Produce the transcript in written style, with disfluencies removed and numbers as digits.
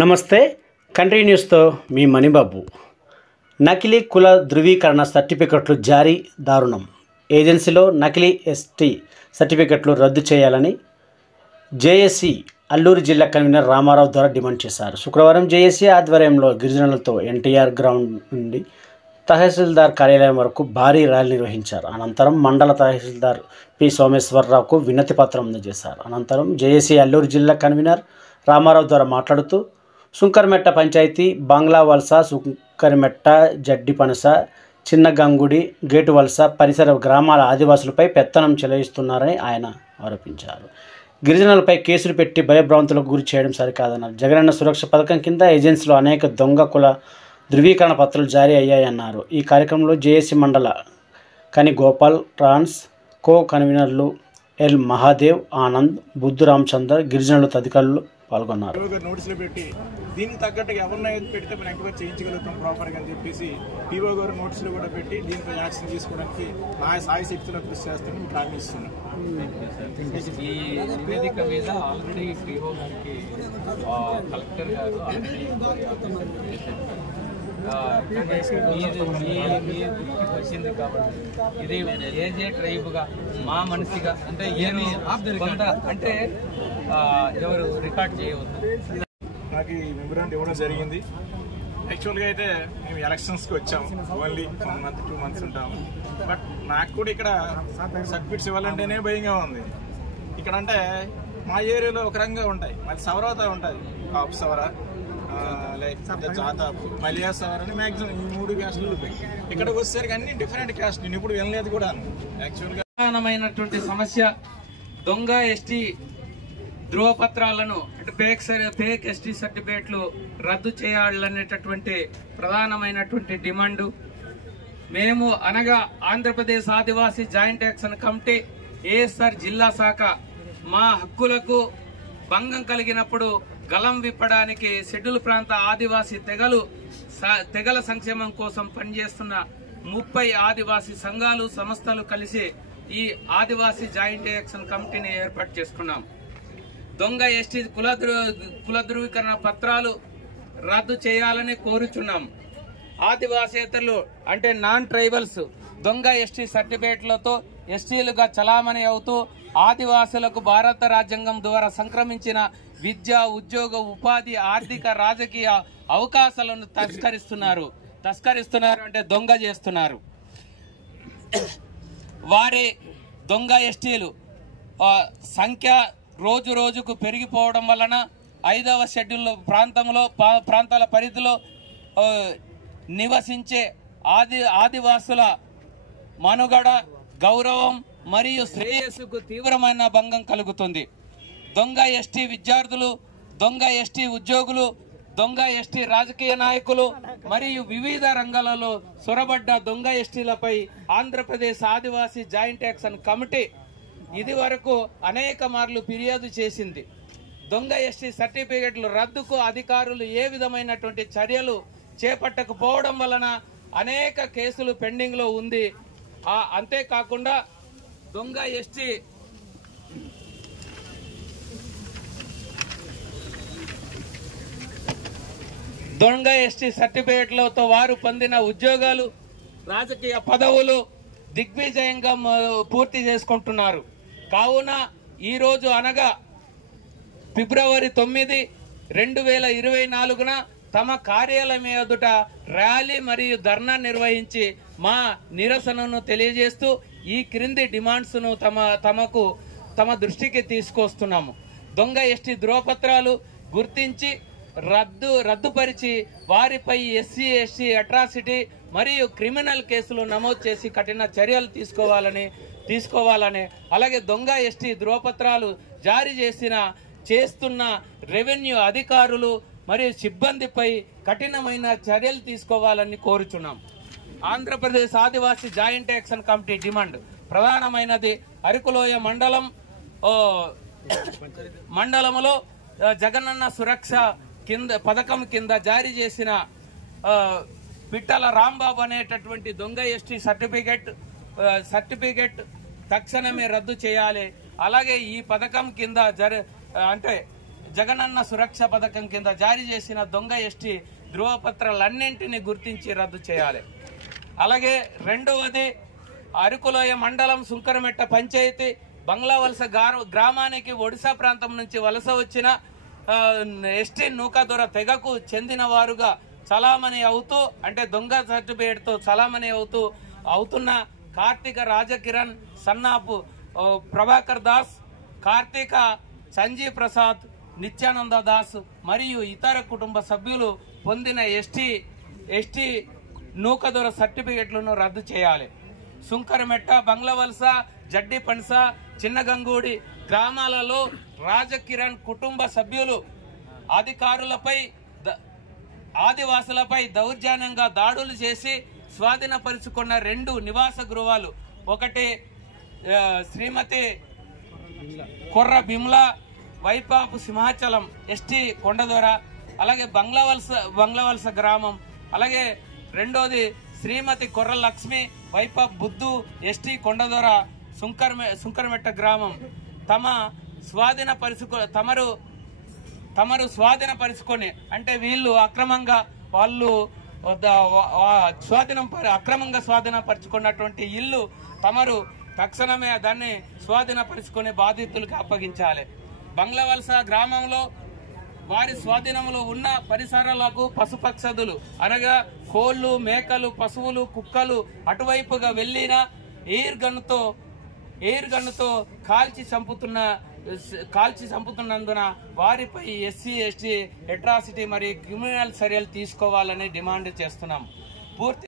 నమస్తే కంట్రీ న్యూస్తో మీ మణిబాబు. నకిలీ కుల ధృవీకరణ సర్టిఫికెట్లు జారీ దారుణం. ఏజెన్సీలో నకిలీ ఎస్టీ సర్టిఫికెట్లు రద్దు చేయాలని జేఏసీ అల్లూరు జిల్లా కన్వీనర్ రామారావు ద్వారా డిమాండ్ చేశారు. శుక్రవారం జేఏసీ ఆధ్వర్యంలో గిరిజనులతో ఎన్టీఆర్ గ్రౌండ్ నుండి తహసీల్దార్ కార్యాలయం వరకు భారీ ర్యాలీ నిర్వహించారు. అనంతరం మండల తహసీల్దార్ పి సోమేశ్వరరావుకు వినతి పత్రం అందజేశారు. అనంతరం జేఏసీ అల్లూరు జిల్లా కన్వీనర్ రామారావు ద్వారా మాట్లాడుతూ సుంకరమెట్ట పంచాయతీ, బంగ్లా వలస, సుంకరమెట్ట, జడ్డిపనస, చిన్న గంగుడి, గేటు వలస పరిసర గ్రామాల ఆదివాసులపై పెత్తనం చెలాయిస్తున్నారని ఆయన ఆరోపించారు. గిరిజనులపై కేసులు పెట్టి భయభ్రాంతులకు గురి చేయడం సరికాదన్నారు. జగనన్న సురక్ష పథకం కింద ఏజెన్సీలో అనేక దొంగ కుల ధృవీకరణ పత్రాలు జారీ అయ్యాయన్నారు. ఈ కార్యక్రమంలో జేఏసీ మండల కని గోపాల్, ట్రాన్స్ కో కన్వీనర్లు ఎల్ మహాదేవ్, ఆనంద్, బుద్ధు రామచందర్, గిరిజనులు తదితరులు పాల్గొన్నారు. నోటీసులు పెట్టి దీనికి తగ్గట్టుగా ఎవరినైతే పెడితే మనం ఎంక్వైరీ చేయించగలుగుతాం ప్రాపర్గా అని చెప్పేసి పీఓ గారు నోటీసులు కూడా పెట్టి దీనిపై యాక్షన్ తీసుకోవడానికి నా సాయి శక్తిలో కృషి చేస్తాను మీకు హామీ ఇస్తున్నాను. ఈ నివేదిక మీద ఆల్రెడీ పీఓ గారికి కలెక్టర్ గారు వచ్చింది కాబట్టి ఇది ఏజే ట్రైబ్గా మా మనిషిగా అంటే ఏమి కొంత అంటే ఎవరు రికార్డ్ చేయవద్దు. నాకు ఈ మెమోరాండం ఇవ్వడం జరిగింది. యాక్చువల్గా అయితే మేము ఎలక్షన్స్కి వచ్చాము, ఓన్లీ 1 month 2 months ఉంటాము. బట్ నాకు కూడా ఇక్కడ సర్టిఫికెట్స్ ఇవ్వాలంటేనే భయంగా ఉంది. ఇక్కడ అంటే మా ఏరియాలో ఒక రంగా ఉంటాయి, మాది సవరవత ఉంటుంది, కాపు సవర, లేకపోతే జాతాపు, మలియా సవర అని మ్యాక్సిమం ఈ 3 క్యాస్టులు ఉంటాయి. ఇక్కడికి వచ్చేసరికి అన్ని డిఫరెంట్ క్యాస్ట్, నేను ఇప్పుడు వినలేదు కూడా. యాక్చువల్గా ప్రధానమైనటువంటి సమస్య దొంగ ఎస్టీ ధృవపత్రాలను అంటే ఫేక్ ఎస్టీ సర్టిఫికేట్లు రద్దు చేయాలనేటటువంటి ప్రధానమైనటువంటి డిమాండు. మేము అనగా ఆంధ్రప్రదేశ్ ఆదివాసీ జాయింట్ యాక్షన్ కమిటీ ఏఎస్ఆర్ జిల్లా శాఖ మా హక్కులకు భంగం కలిగినప్పుడు గలం విప్పడానికి షెడ్యూల్ ప్రాంత ఆదివాసీ తెగల సంక్షేమం కోసం పనిచేస్తున్న 30 ఆదివాసీ సంఘాలు, సంస్థలు కలిసి ఈ ఆదివాసీ జాయింట్ యాక్షన్ కమిటీని ఏర్పాటు చేసుకున్నాం. దొంగ ఎస్టీ కుల ధృవీకరణ పత్రాలు రద్దు చేయాలని కోరుచున్నాం. ఆదివాసేతరులు అంటే నాన్ ట్రైబల్స్ దొంగ ఎస్టీ సర్టిఫికేట్లతో ఎస్టీలుగా చలామణి అవుతూ ఆదివాసులకు భారత రాజ్యాంగం ద్వారా సంక్రమించిన విద్య, ఉద్యోగ, ఉపాధి, ఆర్థిక, రాజకీయ అవకాశాలను తస్కరిస్తున్నారు అంటే దొంగ చేస్తున్నారు. వారి దొంగ ఎస్టీలు సంఖ్య రోజు రోజుకు పెరిగిపోవడం వలన 5వ షెడ్యూల్ ప్రాంతాల పరిధిలో నివసించే ఆదివాసుల మనుగడ, గౌరవం మరియు శ్రేయస్సుకు తీవ్రమైన భంగం కలుగుతుంది. దొంగ ఎస్టీ విద్యార్థులు, దొంగ ఎస్టీ ఉద్యోగులు, దొంగ ఎస్టీ రాజకీయ నాయకులు మరియు వివిధ రంగాలలో సొరబడ్డ దొంగ ఎస్టీలపై ఆంధ్రప్రదేశ్ ఆదివాసీ జాయింట్ యాక్షన్ కమిటీ ఇది వరకు అనేక మార్లు ఫిర్యాదు చేసింది. దొంగ ఎస్టీ సర్టిఫికెట్లు రద్దుకు అధికారులు ఏ విధమైనటువంటి చర్యలు చేపట్టకపోవడం వలన అనేక కేసులు పెండింగ్ లో ఉంది. అంతేకాకుండా దొంగ ఎస్టీ సర్టిఫికెట్లతో వారు పొందిన ఉద్యోగాలు, రాజకీయ పదవులు దిగ్విజయంగా పూర్తి చేసుకుంటున్నారు. కావున ఈరోజు అనగా ఫిబ్రవరి 9, 2024 తమ కార్యాలయం ఎదుట ర్యాలీ మరియు ధర్నా నిర్వహించి మా నిరసనను తెలియజేస్తూ ఈ క్రింది డిమాండ్స్ ను తమ దృష్టికి తీసుకొస్తున్నాము. దొంగ ఎస్టీ ధృవపత్రాలు గుర్తించి రద్దుపరిచి వారిపై ఎస్సీ ఎస్టీ అట్రాసిటీ మరియు క్రిమినల్ కేసులు నమోదు చేసి కఠిన చర్యలు తీసుకోవాలని అలాగే దొంగ ఎస్టీ ధృవపత్రాలు జారీ చేస్తున్న రెవెన్యూ అధికారులు మరియు సిబ్బందిపై కఠినమైన చర్యలు తీసుకోవాలని కోరుచున్నాం. ఆంధ్రప్రదేశ్ ఆదివాసీ జాయింట్ యాక్షన్ కమిటీ డిమాండ్ ప్రధానమైనది అరకులోయ మండలంలో జగనన్న సురక్ష పథకం కింద జారీ చేసిన పిట్టల రాంబాబు అనేటటువంటి దొంగ ఎస్టీ సర్టిఫికెట్ తక్షణమే రద్దు చేయాలి. అలాగే ఈ పథకం కింద అంటే జగనన్న సురక్ష పథకం కింద జారీ చేసిన దొంగ ఎస్టీ ధృవపత్రాలన్నింటినీ గుర్తించి రద్దు చేయాలి. అలాగే రెండవది అరకులోయ మండలం సుంకరమెట్ట పంచాయతీ బంగ్లా వలస గ్రామానికి ఒడిశా ప్రాంతం నుంచి వలస వచ్చిన ఎస్టీ నూకాదొర తెగకు చెందిన వారుగా చలామణి అవుతూ అంటే దొంగ సర్టిఫికేట్ తో చలామణి అవుతున్న కార్తీక రాజకిరణ్, సన్నాపు ప్రభాకర్ దాస్, కార్తీక సంజీవ్ ప్రసాద్, నిత్యానంద దాస్ మరియు ఇతర కుటుంబ సభ్యులు పొందిన ఎస్టీ నూకదొర సర్టిఫికెట్లను రద్దు చేయాలి. సుంకరమెట్ట, బంగ్లవలస, జడ్డి పన్స, చిన్నగంగూడి గ్రామాలలో రాజకిరణ్ కుటుంబ సభ్యులు అధికారులపై ఆదివాసులపై దౌర్జన్యంగా దాడులు చేసి స్వాధీనపరుచుకున్న 2 నివాస గృహాలు, ఒకటి శ్రీమతి కొర్ర బిమ్లా, వైపాపు సింహాచలం ఎస్టీ కొండదొర, అలాగే బంగ్లవలస గ్రామం, అలాగే రెండోది శ్రీమతి కొర్ర లక్ష్మి, వైపాప్ బుద్ధు ఎస్టీ కొండదొర సుంకరమెట్ట గ్రామం తమరు స్వాధీనపరుచుకొని అంటే వీళ్ళు అక్రమంగా అక్రమంగా స్వాధీనపరుచుకున్నటువంటి ఇల్లు తమరు తక్షణమే దాన్ని స్వాధీనపరుచుకునే బాధితులకు అప్పగించాలి. బంగ్లవలస గ్రామంలో వారి స్వాధీనంలో ఉన్న పరిసరాలకు పశుపక్షదులు అనగా కోళ్లు, మేకలు, పశువులు, కుక్కలు అటువైపుగా వెళ్లిన ఎయిర్ గన్నుతో కాల్చి చంపుతున్నందున వారిపై ఎస్సీ ఎస్టీ అట్రాసిటీ మరియు క్రిమినల్ చర్యలు తీసుకోవాలని డిమాండ్ చేస్తున్నాం. పూర్తి